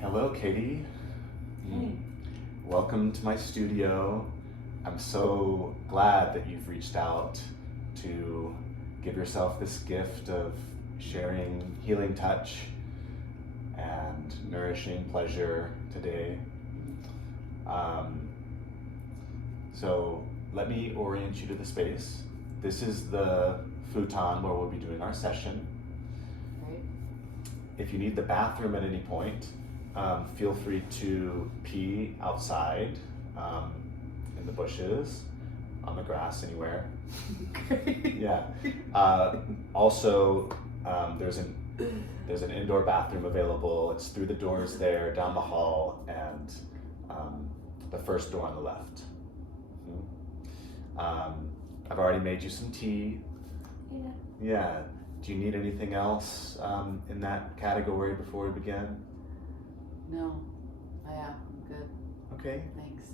Hello, Katie. Hey. Welcome to my studio. I'm so glad that you've reached out to give yourself this gift of sharing healing touch and nourishing pleasure today. Um, so let me orient you to the space. This is the futon where we'll be doing our session. Right. If you need the bathroom at any point, feel free to pee outside, in the bushes, on the grass, anywhere. Yeah. Also, there's an indoor bathroom available. It's through the doors there, down the hall, and the first door on the left. I've already made you some tea. Yeah. Yeah. Do you need anything else in that category before we begin? No. I'm good. Okay. Thanks.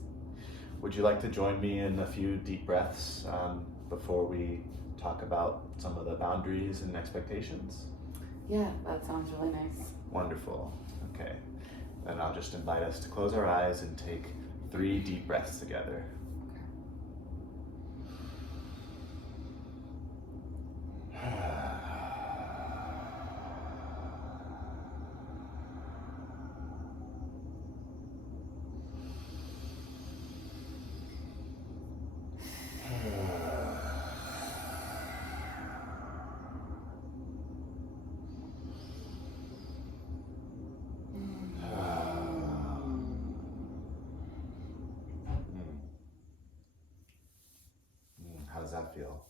Would you like to join me in a few deep breaths before we talk about some of the boundaries and expectations? Yeah, that sounds really nice. Wonderful. Okay. Then I'll just invite us to close our eyes and take 3 deep breaths together. How does that feel?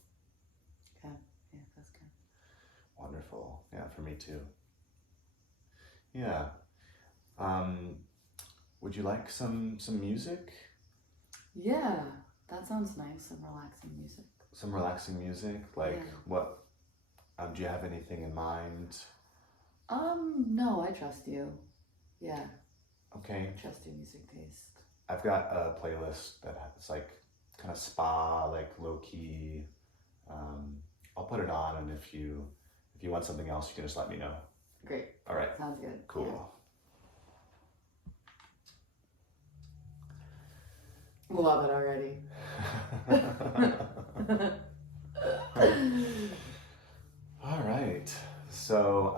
Good. Yeah, that's good. Wonderful. Yeah, for me too. Yeah. Would you like some music? Yeah, that sounds nice. Some relaxing music. Some relaxing music? Like Yeah. what? Do you have anything in mind? No, I trust you. Yeah, Okay. I trust your music taste. I've got a playlist that has like kind of spa, like low key. I'll put it on, and if you want something else, you can just let me know. Great. All right. Sounds good. Cool. Yeah. Love it already. All right. So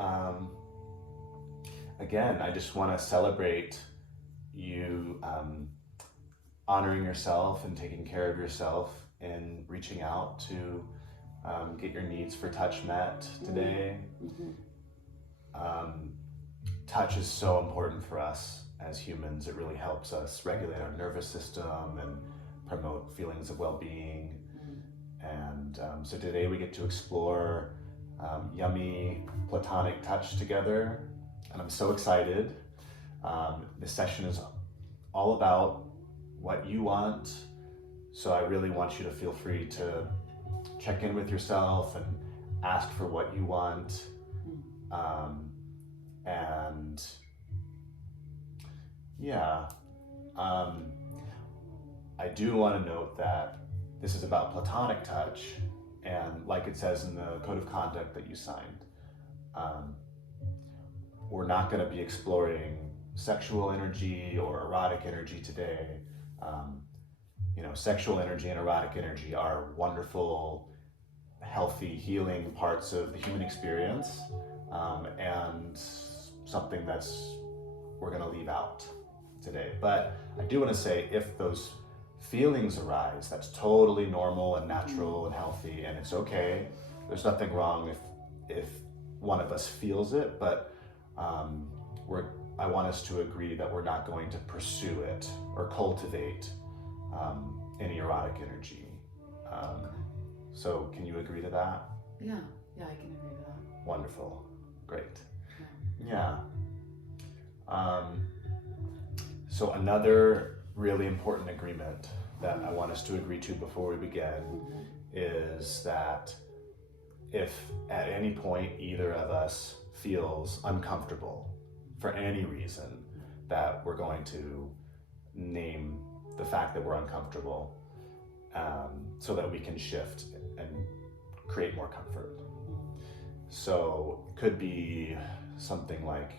again, I just want to celebrate you honoring yourself and taking care of yourself and reaching out to get your needs for touch met today. Mm-hmm. Touch is so important for us as humans. It really helps us regulate our nervous system and promote feelings of well-being. And so today we get to explore yummy platonic touch together, and I'm so excited. This session is all about what you want, so I really want you to feel free to check in with yourself and ask for what you want. And yeah, I do want to note that this is about platonic touch, and like it says in the code of conduct that you signed, we're not going to be exploring sexual energy or erotic energy today. Sexual energy and erotic energy are wonderful, healthy, healing parts of the human experience, and something we're going to leave out today. But I do want to say, if those feelings arise, that's totally normal and natural and healthy, and it's okay. There's nothing wrong if one of us feels it, but I want us to agree that we're not going to pursue it or cultivate any erotic energy. So can you agree to that? Yeah, I can agree to that. Wonderful. Great. Yeah. So another really important agreement that I want us to agree to before we begin is that if at any point either of us feels uncomfortable for any reason, that we're going to name the fact that we're uncomfortable, so that we can shift and create more comfort. So it could be something like,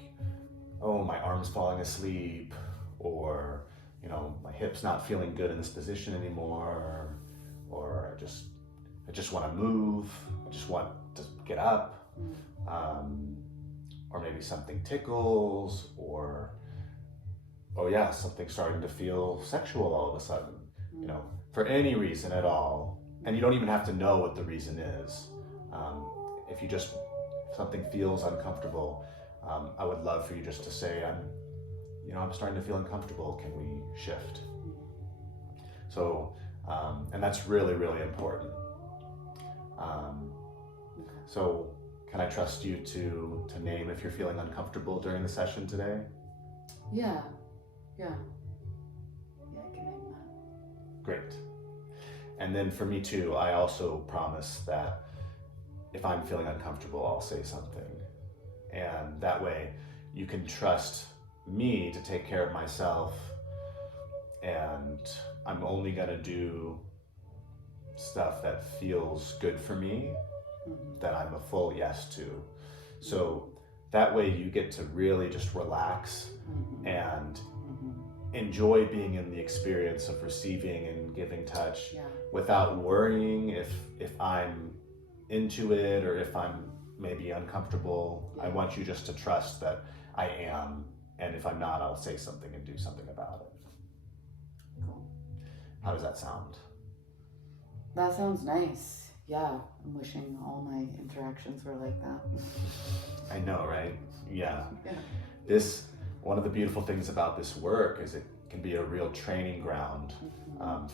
oh, my arm's falling asleep, or my hip's not feeling good in this position anymore, or I just want to move, I just want to get up, or maybe something tickles, or oh yeah, something's starting to feel sexual all of a sudden, for any reason at all. And you don't even have to know what the reason is. If something feels uncomfortable, I would love for you just to say, I'm starting to feel uncomfortable. Can we shift? So, and that's really, really important. So can I trust you to name if you're feeling uncomfortable during the session today? Yeah, I can name that. Great. And then for me too, I also promise that if I'm feeling uncomfortable, I'll say something. And that way you can trust me to take care of myself, and I'm only gonna do stuff that feels good for me, that I'm a full yes to. So that way you get to really just relax and enjoy being in the experience of receiving and giving touch without worrying if I'm into it or if I'm maybe uncomfortable. I want you just to trust that I am, and if I'm not, I'll say something and do something about it. Cool. How does that sound? That sounds nice. Yeah, I'm wishing all my interactions were like that. I know, right? Yeah. Yeah. One of the beautiful things about this work is it can be a real training ground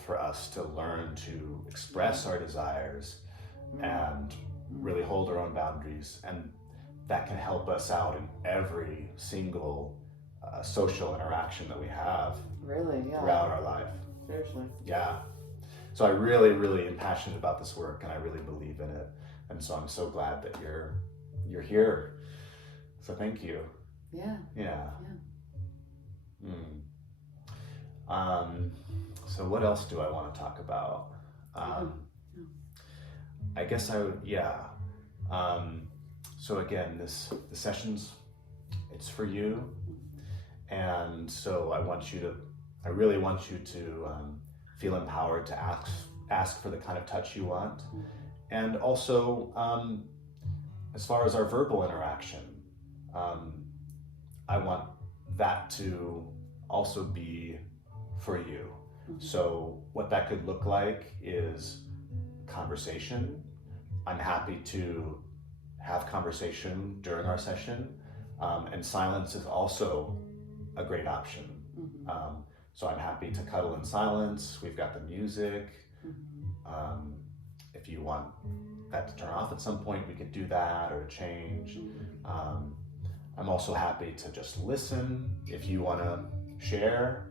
for us to learn to express our desires and really hold our own boundaries, and that can help us out in every single social interaction that we have throughout our life. Seriously. Yeah. So I really, really am passionate about this work, and I really believe in it, and so I'm so glad that you're here. So thank you. Yeah. So what else do I want to talk about? I guess I would, so again, the sessions, it's for you. And so I really want you to feel empowered to ask for the kind of touch you want. And also, as far as our verbal interaction, I want that to also be for you. So what that could look like is conversation. I'm happy to have conversation during our session, and silence is also a great option. So I'm happy to cuddle in silence. We've got the music. If you want that to turn off at some point, we could do that or change. I'm also happy to just listen if you want to share,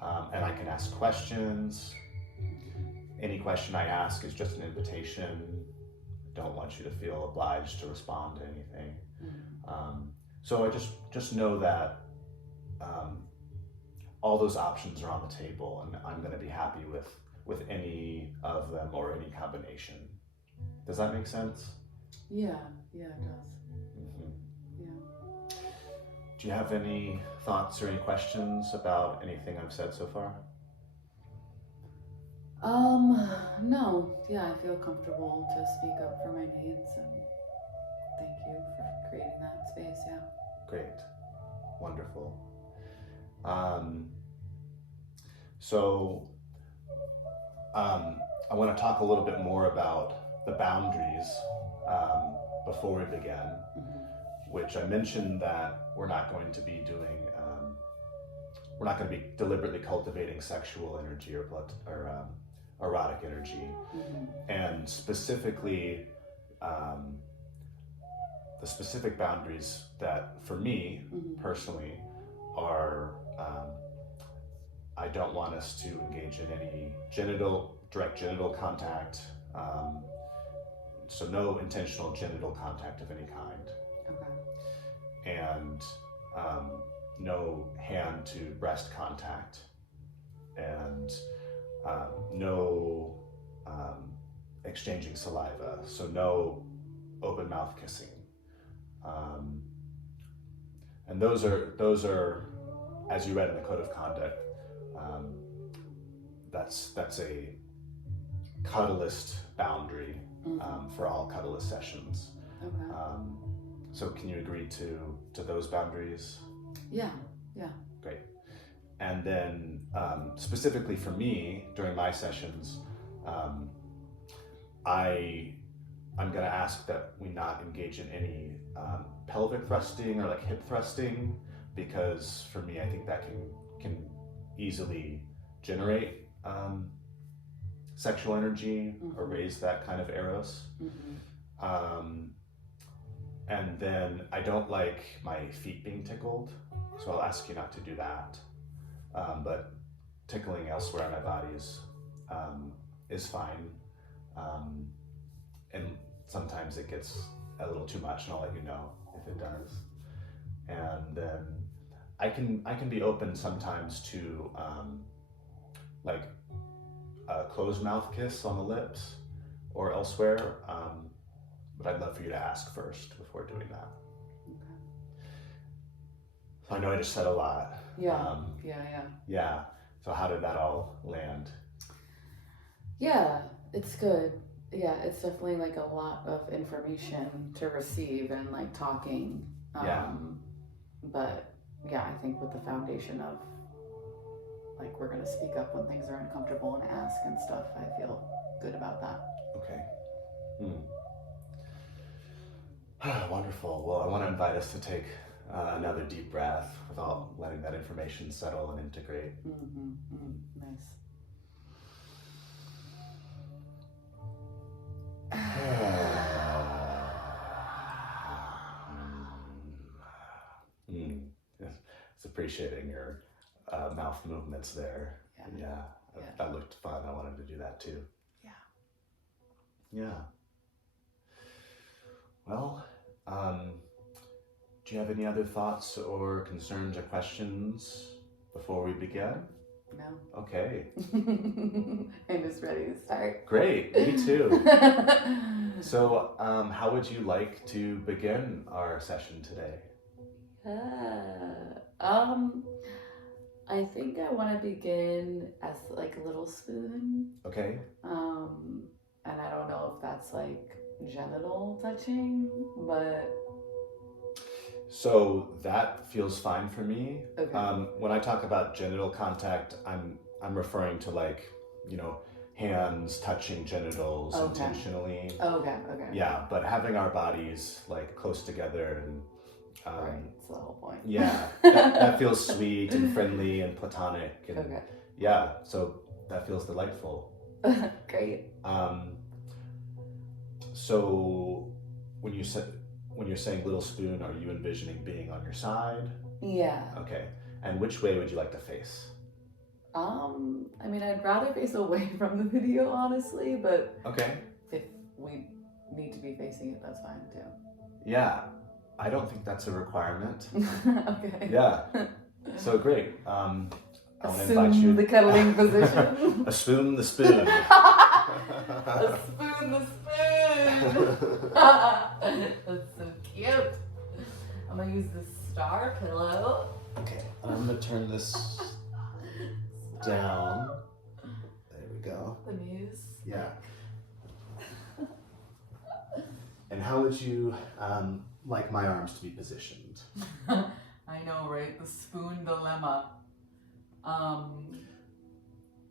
and I can ask questions. Any question I ask is just an invitation. I don't want you to feel obliged to respond to anything. So I just know that all those options are on the table, and I'm going to be happy with any of them or any combination. Does that make sense? Yeah, it does. Do you have any thoughts or any questions about anything I've said so far? No. Yeah, I feel comfortable to speak up for my needs, and thank you for creating that space. Yeah. Great. Wonderful. I want to talk a little bit more about the boundaries before we begin, which I mentioned that we're not going to be doing, we're not going to be deliberately cultivating sexual energy or erotic energy. And specifically, the specific boundaries that for me personally are, I don't want us to engage in any direct genital contact, so no intentional genital contact of any kind. Okay. And no hand to breast contact, and no exchanging saliva, so no open mouth kissing. And those are, as you read in the code of conduct, that's a Cuddlist boundary for all Cuddlist sessions. Okay. So can you agree to those boundaries? Yeah. Great. And then specifically for me, during my sessions, I'm going to ask that we not engage in any pelvic thrusting or like hip thrusting, because for me, I think that can easily generate sexual energy or raise that kind of eros. And then I don't like my feet being tickled, so I'll ask you not to do that. But tickling elsewhere on my body is fine. And sometimes it gets a little too much, and I'll let you know if it does. And then I can be open sometimes to like a closed mouth kiss on the lips or elsewhere. But I'd love for you to ask first before doing that. Okay. So I know I just said a lot. Yeah. Yeah. So how did that all land? Yeah, it's good. Yeah, it's definitely like a lot of information to receive and like talking. But yeah, I think with the foundation of like we're gonna speak up when things are uncomfortable and ask and stuff, I feel good about that. Okay. Wonderful. Well, I want to invite us to take another deep breath without letting that information settle and integrate. Nice. It's appreciating your mouth movements there. Yeah. That looked fun. I wanted to do that too. Yeah. Well, do you have any other thoughts or concerns or questions before we begin? No. Okay. I'm just ready to start. Great, me too. So, how would you like to begin our session today? I think I want to begin as like a little spoon. Okay. And I don't know if that's like genital touching, but so that feels fine for me. Okay. When I talk about genital contact, I'm referring to like, hands touching genitals intentionally. Okay. Yeah, but having our bodies like close together and right, that's the whole point. Yeah, that feels sweet and friendly and platonic and yeah, so that feels delightful. Great. So when you're saying little spoon, are you envisioning being on your side? Yeah. Okay. And which way would you like to face? I mean, I'd rather face away from the video, honestly, but okay. If we need to be facing it, that's fine too. Yeah, I don't think that's a requirement. Okay. Yeah. So great. I want to invite Assume you the cuddling position. Assume the spoon. A spoon the spoon. That's so cute. I'm gonna use the star pillow. Okay, I'm gonna turn this down. There we go. The news. Yeah. And how would you like my arms to be positioned? I know, right? The spoon dilemma.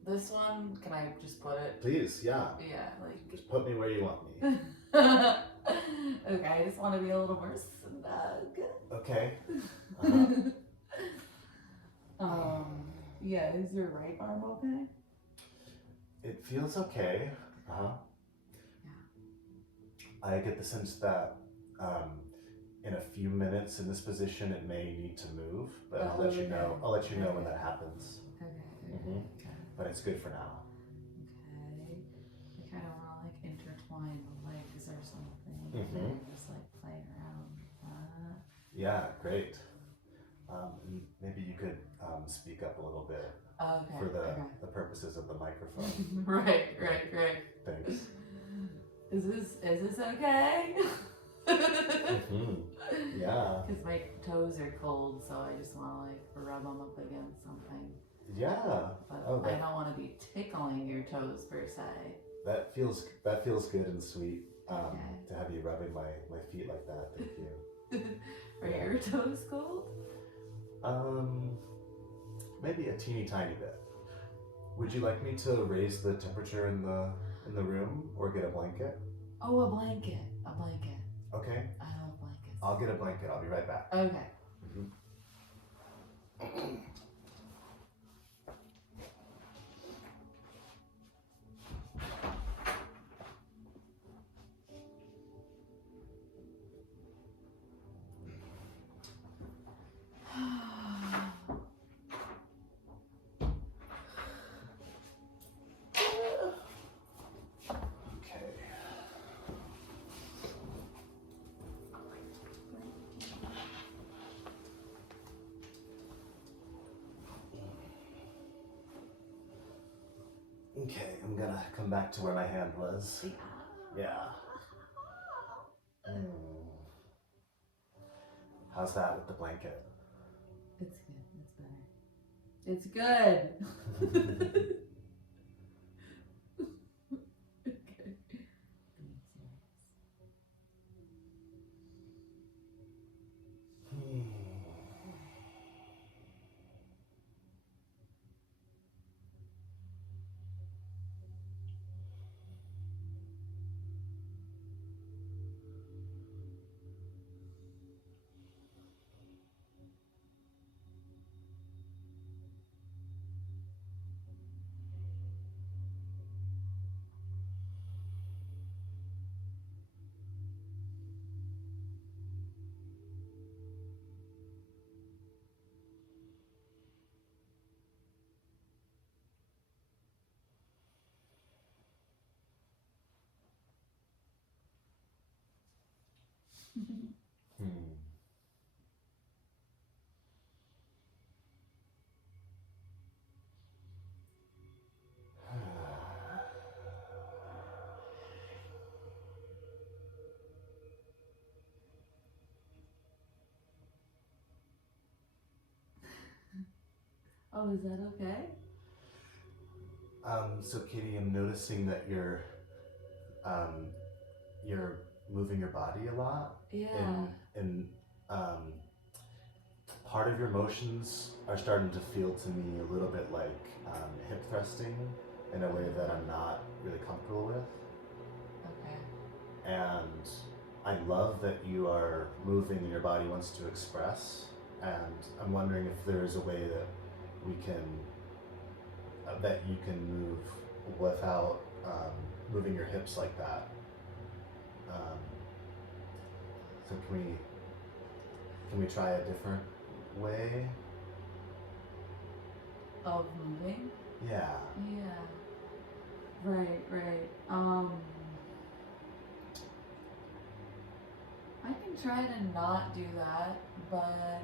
This one, can I just put it? Please, yeah. Yeah, like. Just put me where you want me. Okay, I just want to be a little more snug. Okay. Yeah, is your right arm okay? It feels okay. Yeah. I get the sense that in a few minutes in this position it may need to move, but I'll let you know. I'll let you know when that happens. Okay. But it's good for now. Okay. I kind of want to like intertwine the legs or something. And just like play around with that. Yeah, great. Maybe you could speak up a little bit for the purposes of the microphone. Right. Thanks. Is this okay? Mhm. Yeah. Because my toes are cold, so I just want to like rub them up against something. Yeah. But Oh, I don't want to be tickling your toes per se. that feels good and sweet. Okay. To have you rubbing my feet like that. Thank you. Are Yeah. your toes cold? Maybe a teeny tiny bit. Would you like me to raise the temperature in the room or get a blanket? Oh, a blanket. A blanket. Okay. I love blankets. I'll get a blanket. I'll be right back. Okay. Okay. Okay, I'm gonna come back to where my hand was. Yeah. How's that with the blanket? It's good. It's better. It's good. Okay. Oh, is that okay? So Katie, I'm noticing that you're moving your body a lot. Yeah. And part of your motions are starting to feel to me a little bit like hip thrusting in a way that I'm not really comfortable with. Okay. And I love that you are moving and your body wants to express. And I'm wondering if there is a way that we can, that you can move without moving your hips like that. So can we try a different way? Of moving? Yeah. Yeah. Right. I can try to not do that, but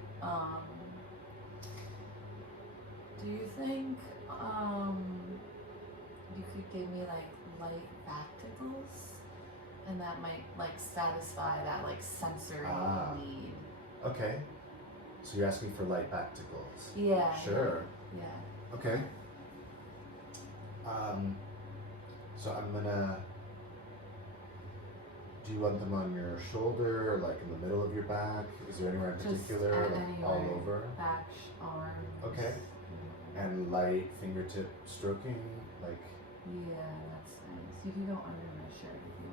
do you think you could give me like light back tickles? And that might like satisfy that like sensory need. Okay. So you're asking for light back tickles? Yeah. Sure. Yeah. Okay. So I'm gonna. Do you want them on your shoulder, or like in the middle of your back? Is there anywhere in particular, like all over? Back, arms. Okay. And light fingertip stroking, like. Yeah, that's nice. You can go under my shirt if you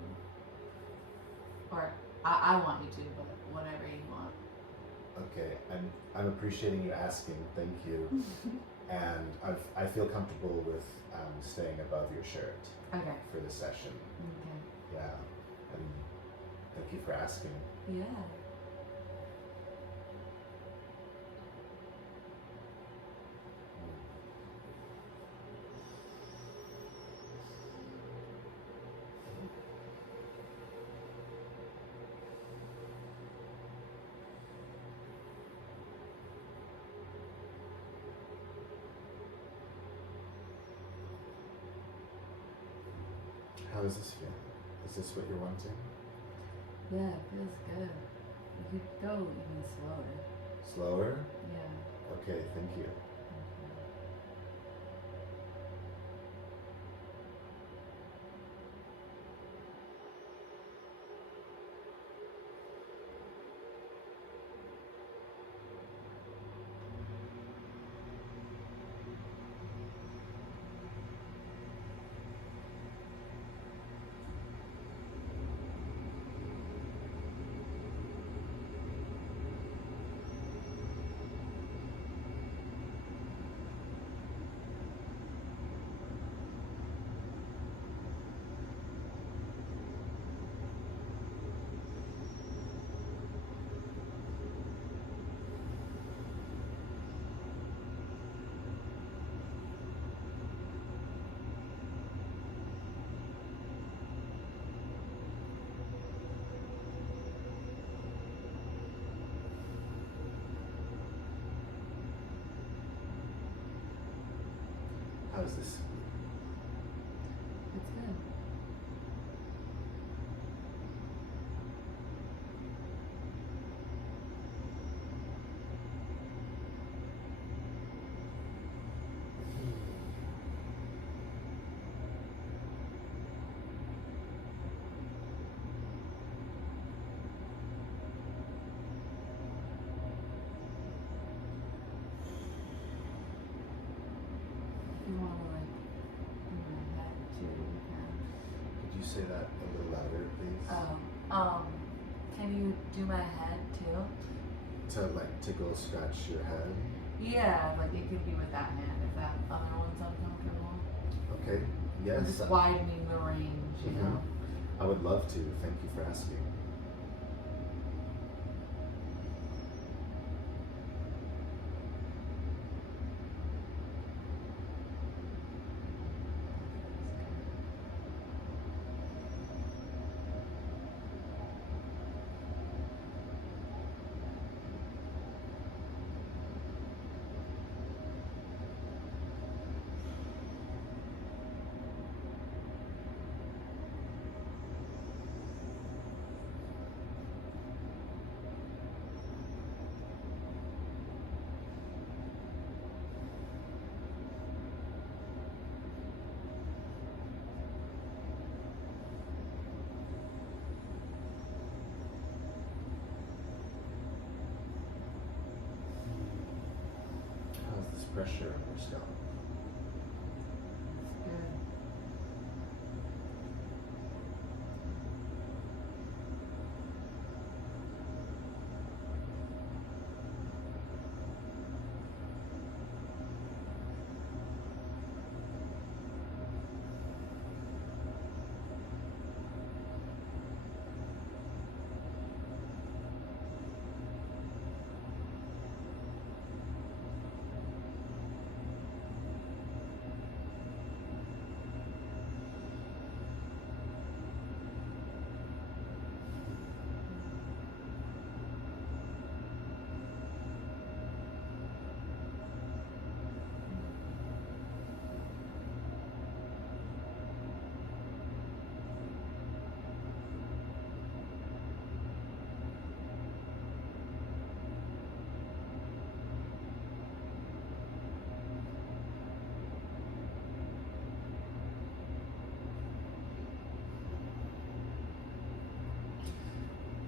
want. Or I want you to, but whatever you want. Okay, I'm appreciating you asking. Thank you. And I feel comfortable with staying above your shirt. Okay. For this session. Okay. Yeah, and thank you for asking. Yeah. How does this feel? Is this what you're wanting? Yeah, it feels good. You could go even slower. Slower? Yeah. Okay, thank you. How's this? It's good. If you want to like do my head too, you can. Could you say that a little louder, please? Can you do my head too? To like tickle, scratch your head? Yeah, like it could be with that hand if that other one's uncomfortable. Okay, I'm yes. just widening the range, you know? I would love to. Thank you for asking. How's this pressure on your scalp? It's good.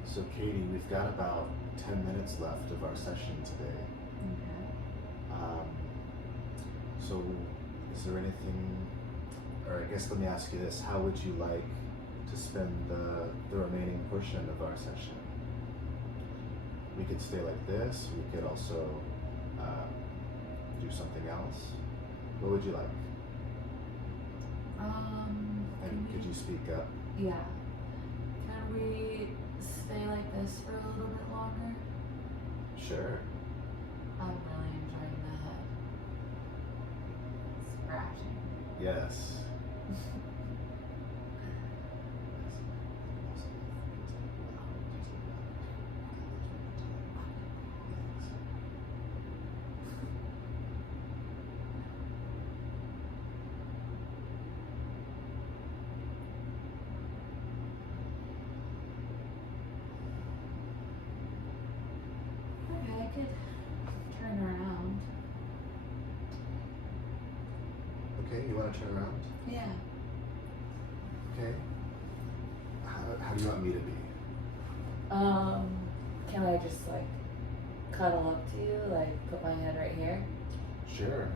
So Katie, we've got about 10 minutes left of our session today. Okay. So is there anything, or I guess let me ask you this, how would you like to spend the remaining portion of our session? We could stay like this, we could also do something else. What would you like? And could you speak up? Yeah. Can we stay like this for a little bit longer? Sure. I'm really enjoying the head scratching. Yes. could turn around. Okay, you want to turn around? Yeah. Okay. How do you want me to be? Can I just like cuddle up to you, like put my head right here? Sure.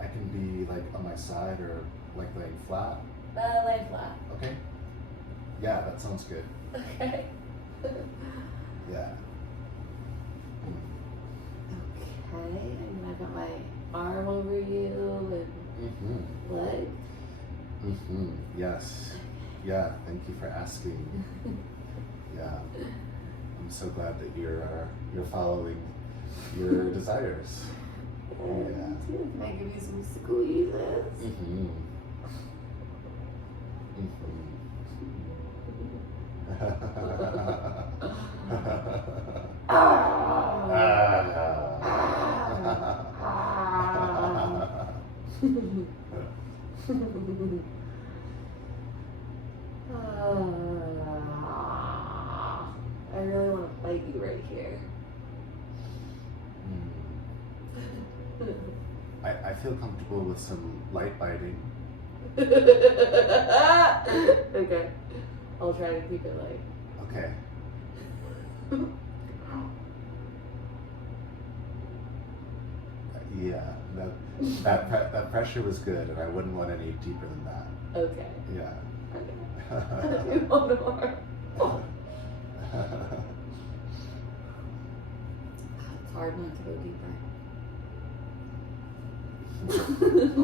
I can be like on my side or like laying flat. Lay flat. Okay. Yeah, that sounds good. Okay. Yeah. Okay, and I got my arm over you and leg. Yes. Yeah, thank you for asking. Yeah. I'm so glad that you're following your desires. Yeah. Can I give you some squeezes? I really want to bite you right here. I feel comfortable with some light biting. Okay. I'll try to keep it light. Okay. Yeah, that pressure was good, and I wouldn't want any deeper than that. Okay. Yeah. Okay. One more. Oh. It's hard not to go deeper.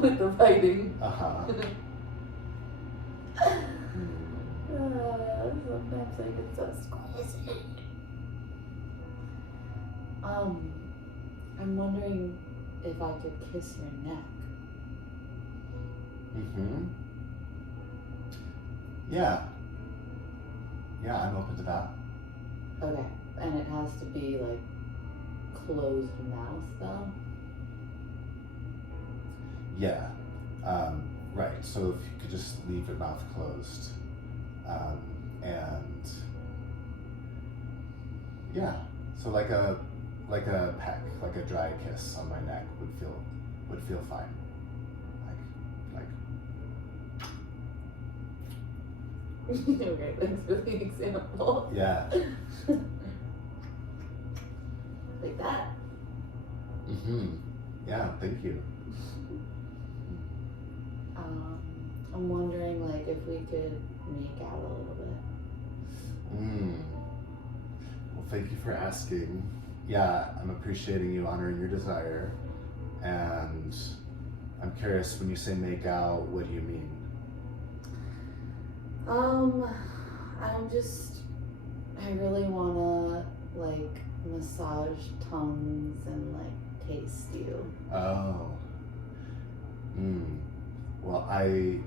With the biting. Sometimes I get so squeezy. I'm wondering if I could kiss your neck. Yeah. Yeah, I'm open to that. Okay, and it has to be like closed mouth though? Yeah. Right, so if you could just leave your mouth closed. And yeah, so like a peck, like a dry kiss on my neck would feel fine. Like Okay, thanks for the example. Yeah. Like that? Yeah, thank you. I'm wondering like if we could make out a little bit. Well, thank you for asking. Yeah, I'm appreciating you honoring your desire. And I'm curious, when you say make out, what do you mean? I really wanna like massage tongues and like taste you. Oh. Well, I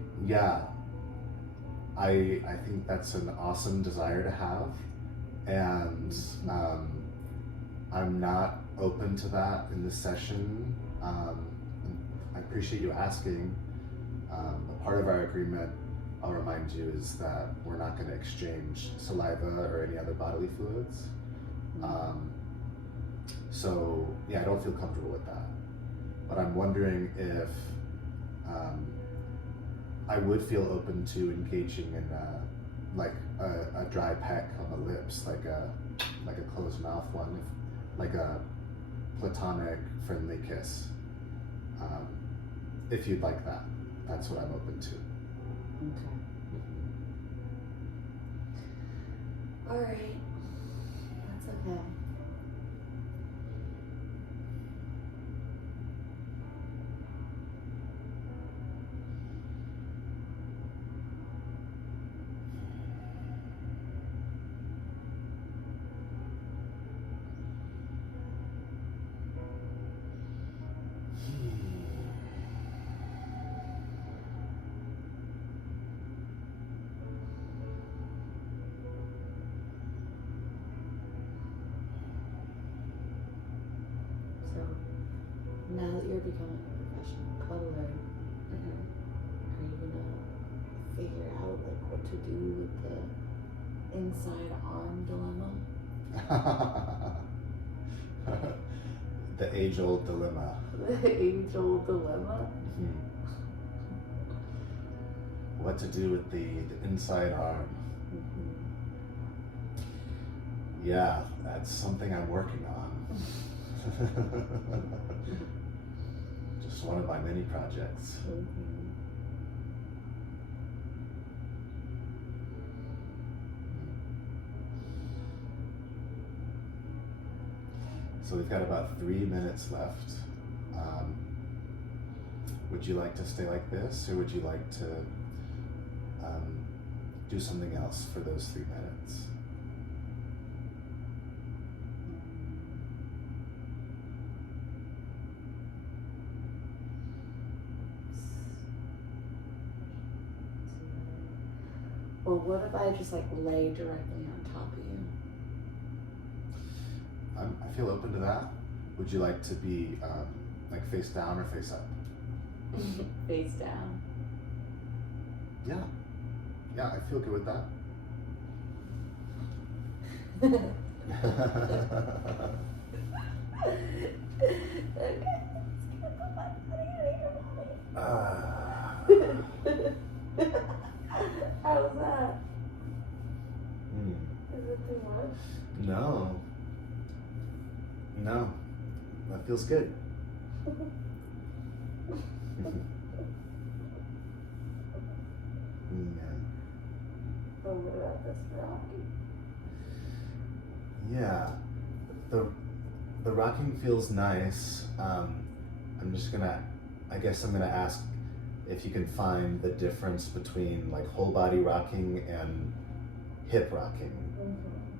think that's an awesome desire to have, and I'm not open to that in this session. I appreciate you asking. A part of our agreement, I'll remind you, is that we're not going to exchange saliva or any other bodily fluids. So yeah, I don't feel comfortable with that. But I'm wondering if I would feel open to engaging in a dry peck on the lips, like a closed mouth one, like a platonic friendly kiss. If you'd like that, that's what I'm open to. Okay. All right. That's okay. So, now that you're becoming a professional cuddler, are you gonna figure out like what to do with the inside arm dilemma? The age-old dilemma. The age-old dilemma. Mm-hmm. What to do with the inside arm. Mm-hmm. Yeah, that's something I'm working on. Just one of my many projects. Mm-hmm. So we've got about 3 minutes left. Would you like to stay like this, or would you like to do something else for those 3 minutes? Well, what if I just like lay directly on top of you? I feel open to that. Would you like to be like face down or face up? Face down. Yeah. Yeah, I feel good with that. Okay, let's get my How's that? Is it too much? No. No. That feels good. Oh, what about this rocky? Yeah. The rocking feels nice. I guess I'm gonna ask if you can find the difference between like whole body rocking and hip rocking.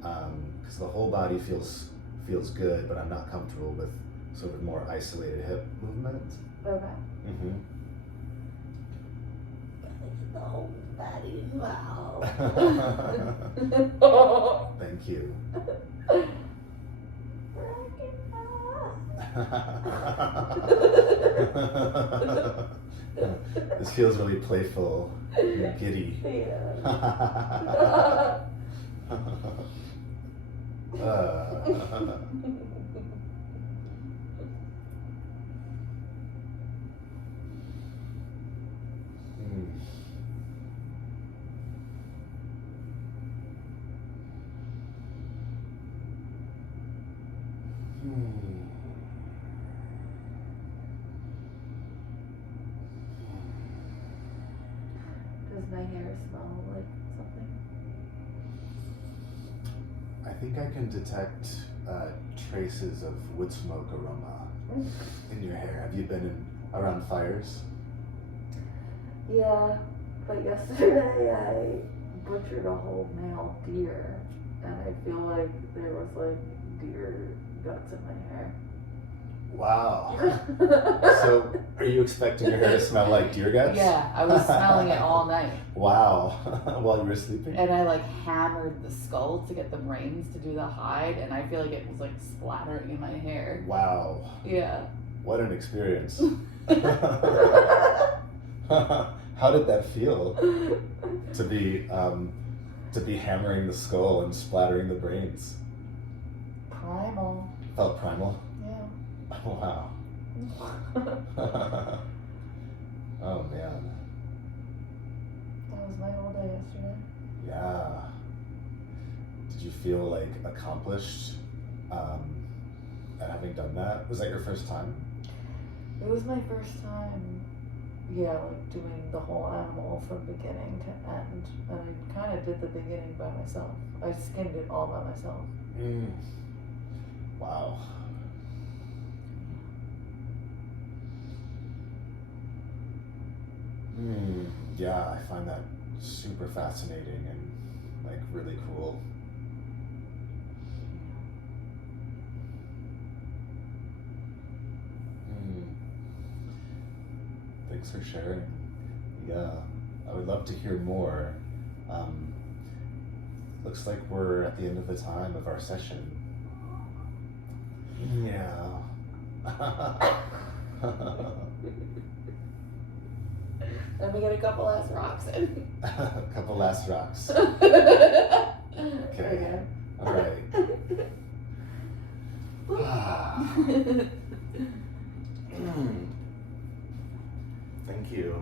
Because the whole body feels good, but I'm not comfortable with sort of more isolated hip movement. Okay. Mm-hmm. The whole body, wow. Thank you. This feels really playful and giddy. Yeah. Does my hair smell like something? I think I can detect traces of wood smoke aroma in your hair. Have you been around fires? Yeah, but yesterday I butchered a whole male deer, and I feel like there was like deer guts in my hair. Wow. So, are you expecting your hair to smell like deer guts? Yeah, I was smelling it all night. Wow. While you were sleeping? And I like hammered the skull to get the brains to do the hide, and I feel like it was like splattering in my hair. Wow. Yeah. What an experience. How did that feel? To be hammering the skull and splattering the brains? Primal. Felt primal? Yeah. Wow. Oh man. That was my whole day yesterday. Yeah. Did you feel like accomplished at having done that? Was that your first time? It was my first time, yeah, like doing the whole animal from beginning to end. And I kind of did the beginning by myself. I skinned it all by myself. Wow. Yeah, I find that super fascinating and like really cool. Thanks for sharing. Yeah, I would love to hear more. Looks like we're at the end of the time of our session. Yeah. Let me get a couple last rocks in. A couple last rocks. Okay. All right. Thank you.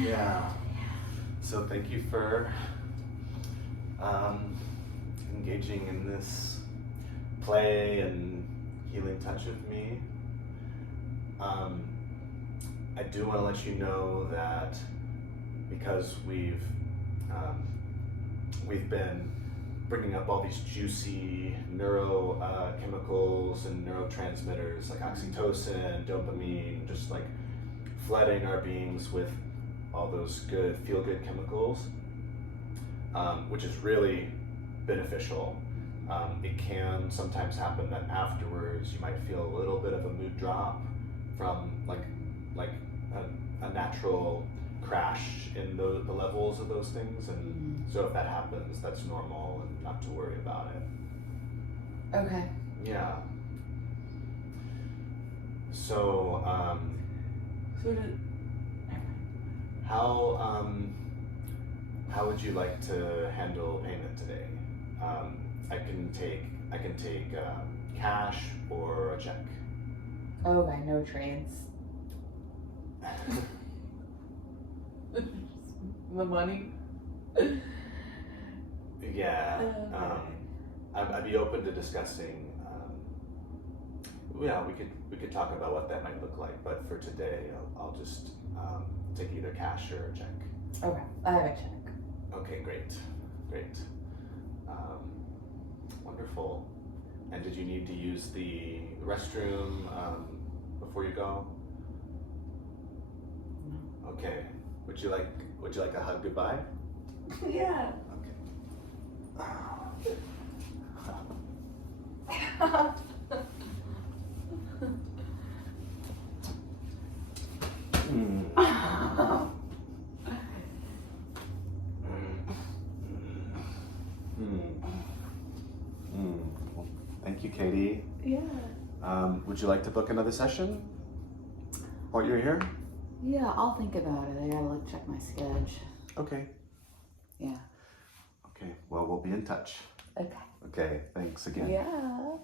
Yeah. So thank you for engaging in this play and healing touch with me. I do want to let you know that because we've been bringing up all these juicy neurochemicals and neurotransmitters like oxytocin, dopamine, just like flooding our beings with all those good feel-good chemicals, which is really beneficial. It can sometimes happen that afterwards you might feel a little bit of a mood drop from like a natural crash in the levels of those things, and so if that happens, that's normal and not to worry about it. Okay. Yeah. So how would you like to handle payment today? I can take cash or a check. Okay, no trades. The money. Yeah. I'd be open to discussing. Yeah, we could talk about what that might look like, but for today, I'll just take either cash or a check. Okay, I have a check. Okay, great. Wonderful. And did you need to use the restroom before you go? No. Okay. Would you like a hug goodbye? Yeah. Okay. Thank you, Katie. Yeah. Would you like to book another session while you're here? Yeah, I'll think about it. I gotta check my schedule. Okay. Yeah. Okay, well, we'll be in touch. Okay. Okay, thanks again. Yeah.